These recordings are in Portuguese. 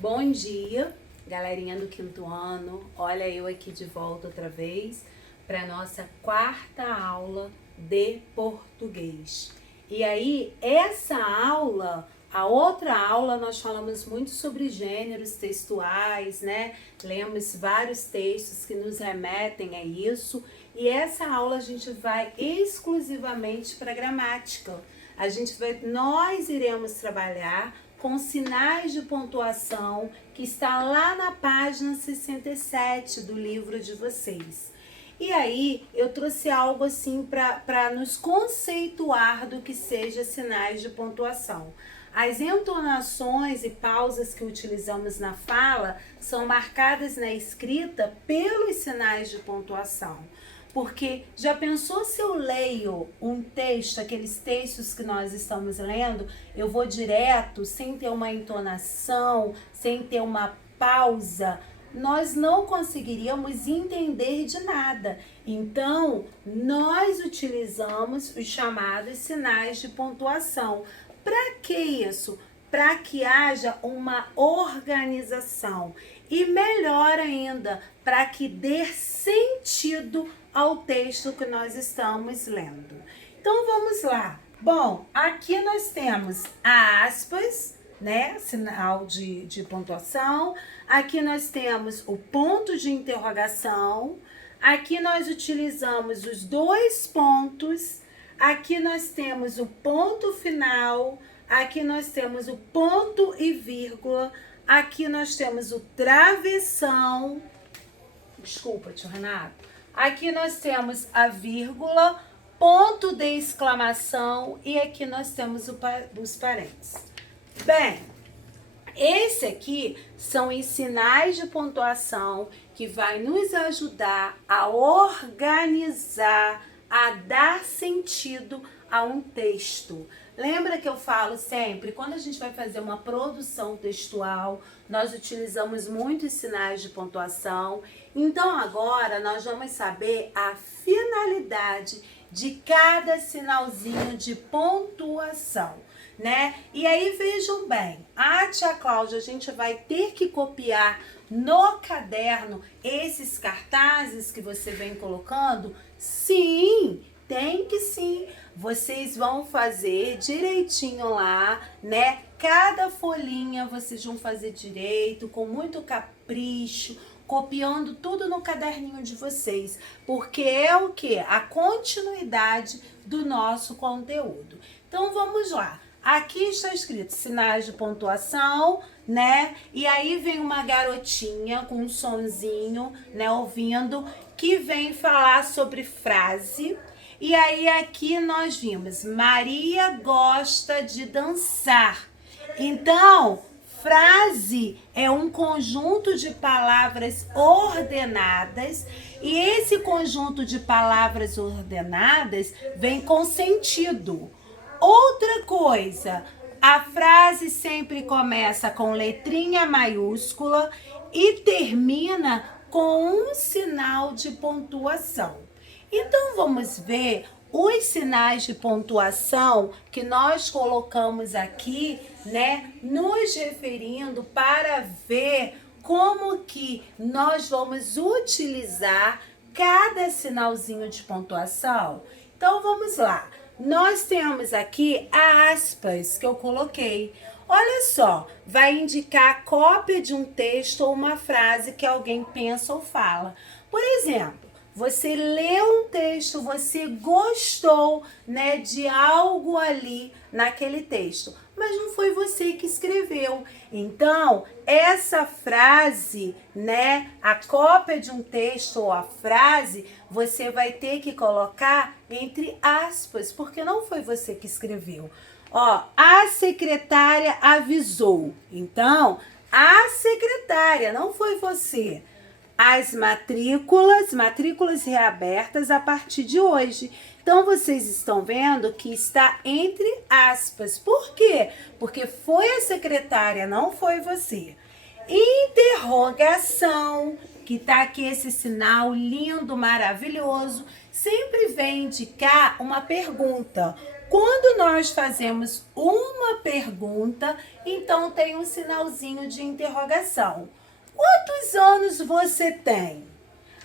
Bom dia, galerinha do quinto ano. Olha eu aqui de volta outra vez para nossa quarta aula de português. E aí, essa aula, a outra aula, nós falamos muito sobre gêneros textuais, né? Lemos vários textos que nos remetem a isso. E essa aula a gente vai exclusivamente para gramática. Nós iremos trabalhar com sinais de pontuação que está lá na página 67 do livro de vocês. E aí eu trouxe algo assim para nos conceituar do que seja sinais de pontuação. As entonações e pausas que utilizamos na fala são marcadas na escrita pelos sinais de pontuação. Porque já pensou se eu leio um texto, aqueles textos que nós estamos lendo, eu vou direto, sem ter uma entonação, sem ter uma pausa, nós não conseguiríamos entender de nada. Então, nós utilizamos os chamados sinais de pontuação. Para que isso? Para que haja uma organização. E melhor ainda, para que dê sentido ao texto que nós estamos lendo. Então vamos lá. Bom, aqui nós temos aspas, né? Sinal de pontuação. Aqui nós temos o ponto de interrogação. Aqui nós utilizamos os dois pontos. Aqui nós temos o ponto final. Aqui nós temos o ponto e vírgula. Aqui nós temos o travessão. Desculpa, tio Renato. Aqui nós temos a vírgula, ponto de exclamação e aqui nós temos os parênteses. Bem, esse aqui são os sinais de pontuação que vai nos ajudar a organizar, a dar sentido a um texto. Lembra que eu falo sempre, quando a gente vai fazer uma produção textual, nós utilizamos muitos sinais de pontuação. Então agora nós vamos saber a finalidade de cada sinalzinho de pontuação, né? E aí vejam bem, a tia Cláudia, a gente vai ter que copiar no caderno esses cartazes que você vem colocando? Sim, tem que sim. Vocês vão fazer direitinho lá, né? Cada folhinha vocês vão fazer direito, com muito capricho, copiando tudo no caderninho de vocês, porque é o que? A continuidade do nosso conteúdo. Então vamos lá. Aqui está escrito sinais de pontuação, né? E aí vem uma garotinha com um sonzinho, né, ouvindo, que vem falar sobre frase. E aí aqui nós vimos, Maria gosta de dançar. Então, frase é um conjunto de palavras ordenadas e esse conjunto de palavras ordenadas vem com sentido. Outra coisa, a frase sempre começa com letrinha maiúscula e termina com um sinal de pontuação. Então vamos ver os sinais de pontuação que nós colocamos aqui, né, nos referindo para ver como que nós vamos utilizar cada sinalzinho de pontuação. Então vamos lá. Nós temos aqui aspas que eu coloquei. Olha só, vai indicar a cópia de um texto ou uma frase que alguém pensa ou fala. Por exemplo, você leu um texto, você gostou, né, de algo ali naquele texto, mas não foi você que escreveu. Então, essa frase, né, a cópia de um texto ou a frase, você vai ter que colocar entre aspas, porque não foi você que escreveu. Ó, a secretária avisou. Então, a secretária, não foi você. As matrículas reabertas a partir de hoje. Então, vocês estão vendo que está entre aspas. Por quê? Porque foi a secretária, não foi você. Interrogação, que está aqui esse sinal lindo, maravilhoso, sempre vem indicar uma pergunta. Quando nós fazemos uma pergunta, então tem um sinalzinho de interrogação. Quantos anos você tem?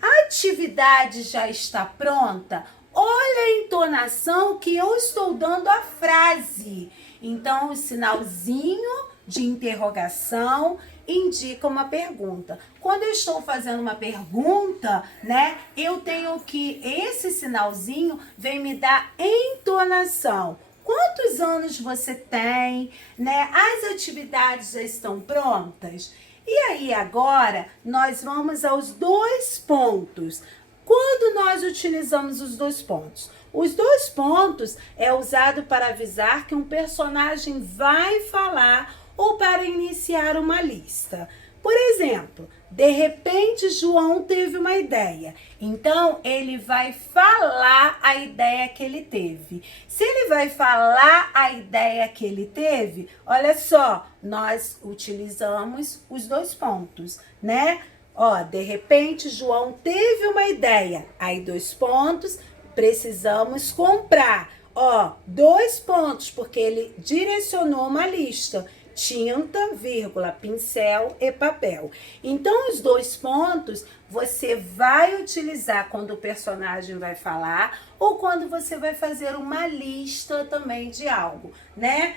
A atividade já está pronta? Olha a entonação que eu estou dando à frase. Então, o sinalzinho de interrogação indica uma pergunta. Quando eu estou fazendo uma pergunta, né, eu tenho que esse sinalzinho vem me dar entonação. Quantos anos você tem, né? As atividades já estão prontas? E aí agora nós vamos aos 2 pontos. Quando nós utilizamos os 2 pontos? Os 2 pontos é usado para avisar que um personagem vai falar ou para iniciar uma lista. Por exemplo, de repente João teve uma ideia. Então, ele vai falar a ideia que ele teve. Se ele vai falar a ideia que ele teve, olha só, nós utilizamos os 2 pontos, né? Ó, de repente João teve uma ideia. Aí 2 pontos, precisamos comprar. Ó, 2 pontos, porque ele direcionou uma lista. Tinta, vírgula, pincel e papel. Então, os 2 pontos você vai utilizar quando o personagem vai falar ou quando você vai fazer uma lista também de algo, né?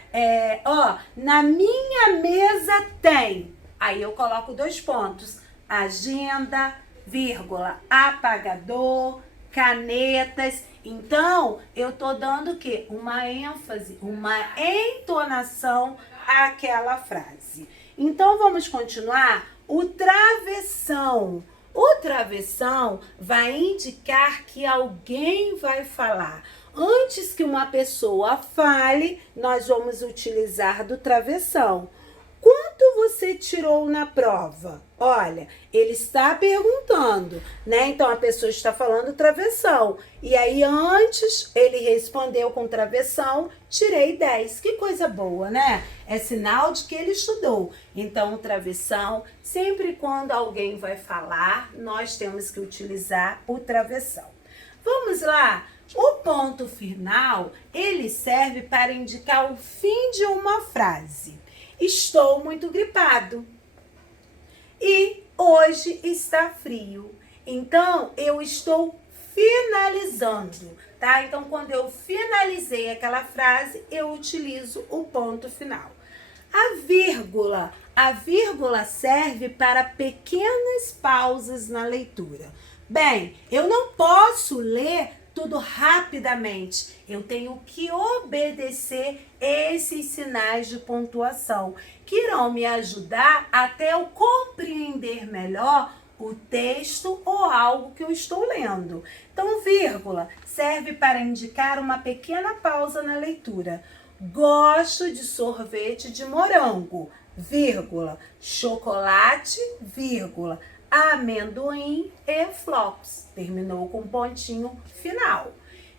Ó, na minha mesa tem. Aí eu coloco 2 pontos. Agenda, vírgula, apagador, canetas. Então, eu tô dando o quê? Uma ênfase, uma entonação àquela frase. Então, vamos continuar? O travessão. O travessão vai indicar que alguém vai falar. Antes que uma pessoa fale, nós vamos utilizar do travessão. Quanto você tirou na prova? Olha, ele está perguntando, né? Então, a pessoa está falando travessão. E aí, antes, ele respondeu com travessão, tirei 10. Que coisa boa, né? É sinal de que ele estudou. Então, travessão, sempre quando alguém vai falar, nós temos que utilizar o travessão. Vamos lá? O ponto final, ele serve para indicar o fim de uma frase. Estou muito gripado. E hoje está frio. Então, eu estou finalizando, tá? Então, quando eu finalizei aquela frase, eu utilizo o ponto final. A vírgula serve para pequenas pausas na leitura. Bem, eu não posso ler tudo rapidamente. Eu tenho que obedecer esses sinais de pontuação, que irão me ajudar até eu compreender melhor o texto ou algo que eu estou lendo. Então, vírgula serve para indicar uma pequena pausa na leitura. Gosto de sorvete de morango, vírgula, chocolate, vírgula, amendoim e flocos. Terminou com pontinho final.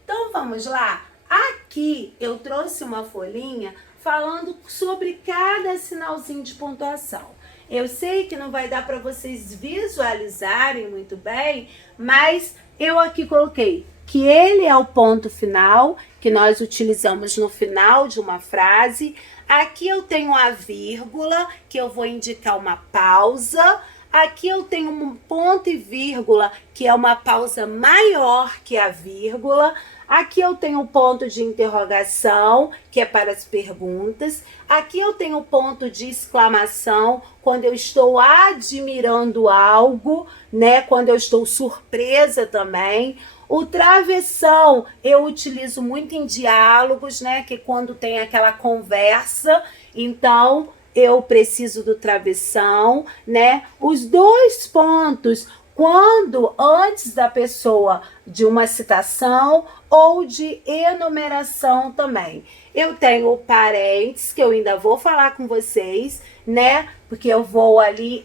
Então, vamos lá? Aqui eu trouxe uma folhinha falando sobre cada sinalzinho de pontuação. Eu sei que não vai dar para vocês visualizarem muito bem, mas eu aqui coloquei que ele é o ponto final, que nós utilizamos no final de uma frase. Aqui eu tenho a vírgula, que eu vou indicar uma pausa. Aqui eu tenho um ponto e vírgula, que é uma pausa maior que a vírgula. Aqui eu tenho um ponto de interrogação, que é para as perguntas. Aqui eu tenho um ponto de exclamação, quando eu estou admirando algo, né? Quando eu estou surpresa também. O travessão eu utilizo muito em diálogos, né? Que quando tem aquela conversa, então eu preciso do travessão, né? Os 2 pontos, quando antes da pessoa de uma citação ou de enumeração também. Eu tenho o parênteses, que eu ainda vou falar com vocês, né? Porque eu vou ali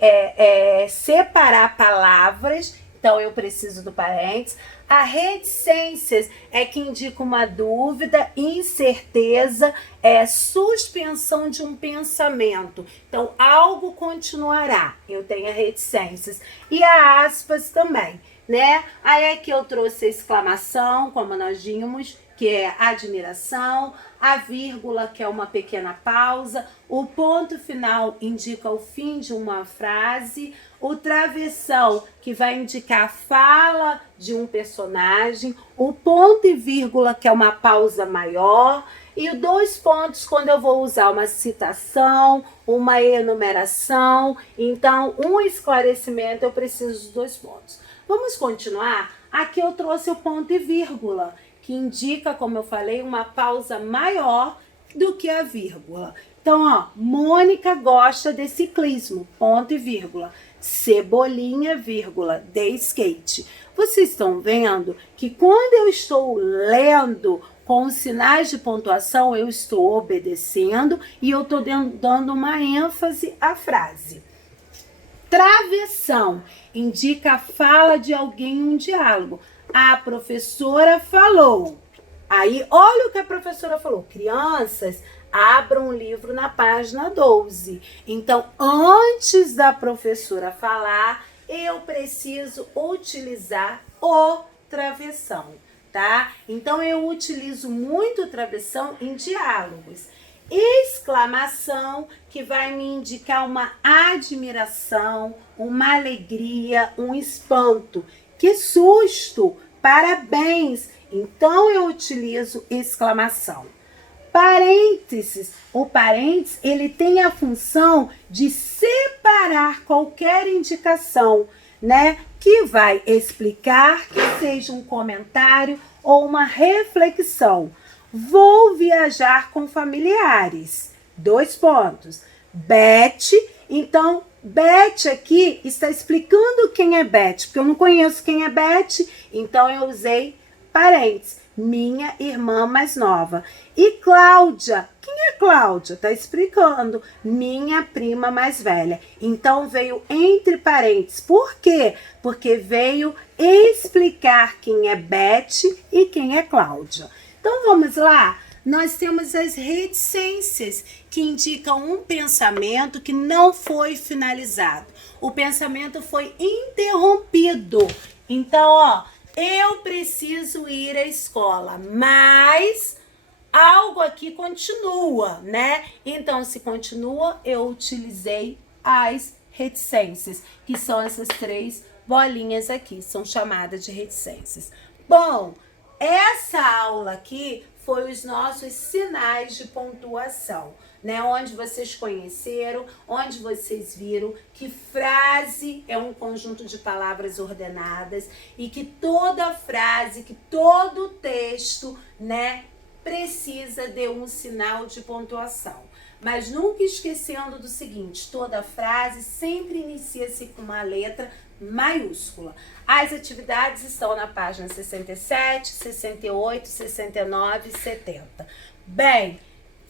separar palavras, então eu preciso do parênteses. A reticências é que indica uma dúvida, incerteza, suspensão de um pensamento. Então, algo continuará. Eu tenho a reticências. E a aspas também. né? Aí aqui eu trouxe a exclamação, como nós vimos, que é admiração, a vírgula, que é uma pequena pausa, o ponto final indica o fim de uma frase, o travessão, que vai indicar a fala de um personagem, o ponto e vírgula, que é uma pausa maior, e 2 pontos quando eu vou usar uma citação, uma enumeração. Então, um esclarecimento, eu preciso de 2 pontos. Vamos continuar? Aqui eu trouxe o ponto e vírgula, que indica, como eu falei, uma pausa maior do que a vírgula. Então, ó, Mônica gosta de ciclismo, ponto e vírgula. Cebolinha, vírgula, de skate. Vocês estão vendo que quando eu estou lendo com os sinais de pontuação, eu estou obedecendo e eu estou dando uma ênfase à frase. Travessão indica a fala de alguém em um diálogo. A professora falou. Aí, olha o que a professora falou. Crianças, abram o livro na página 12. Então, antes da professora falar, eu preciso utilizar o travessão, tá? Então, eu utilizo muito o travessão em diálogos. Exclamação, que vai me indicar uma admiração, uma alegria, um espanto. Que susto! Parabéns! Então, eu utilizo exclamação. Parênteses. O parênteses, ele tem a função de separar qualquer indicação, né? Que vai explicar, que seja um comentário ou uma reflexão. Vou viajar com familiares. 2 pontos. Beth, então, Beth aqui está explicando quem é Beth, porque eu não conheço quem é Beth, então eu usei parênteses. Minha irmã mais nova. E Cláudia, quem é Cláudia? Está explicando. Minha prima mais velha. Então veio entre parênteses. Por quê? Porque veio explicar quem é Beth e quem é Cláudia. Então vamos lá? Nós temos as reticências, que indicam um pensamento que não foi finalizado. O pensamento foi interrompido. Então, ó, eu preciso ir à escola, mas algo aqui continua, né? Então, se continua, eu utilizei as reticências, que são essas 3 bolinhas aqui, são chamadas de reticências. Bom, essa aula aqui foi os nossos sinais de pontuação, né? Onde vocês conheceram, onde vocês viram que frase é um conjunto de palavras ordenadas e que toda frase, que todo texto, né, precisa de um sinal de pontuação. Mas nunca esquecendo do seguinte, toda frase sempre inicia-se com uma letra maiúscula. As atividades estão na página 67, 68, 69 e 70. Bem,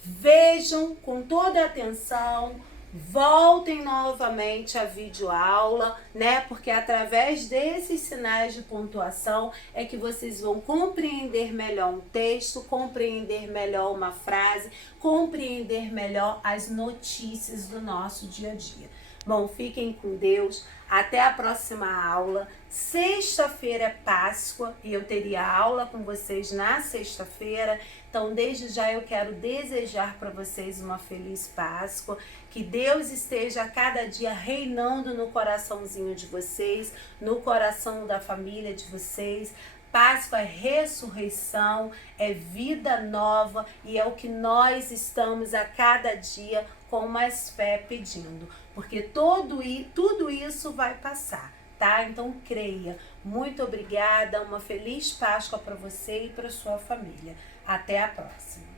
vejam com toda atenção, voltem novamente à videoaula, né? Porque através desses sinais de pontuação é que vocês vão compreender melhor um texto, compreender melhor uma frase, compreender melhor as notícias do nosso dia a dia. Bom, fiquem com Deus. Até a próxima aula. Sexta-feira é Páscoa e eu teria aula com vocês na sexta-feira. Então, desde já eu quero desejar para vocês uma feliz Páscoa. Que Deus esteja a cada dia reinando no coraçãozinho de vocês, no coração da família de vocês. Páscoa é ressurreição, é vida nova e é o que nós estamos a cada dia com mais fé pedindo. Porque tudo isso vai passar, tá? Então creia. Muito obrigada, uma feliz Páscoa para você e para sua família. Até a próxima.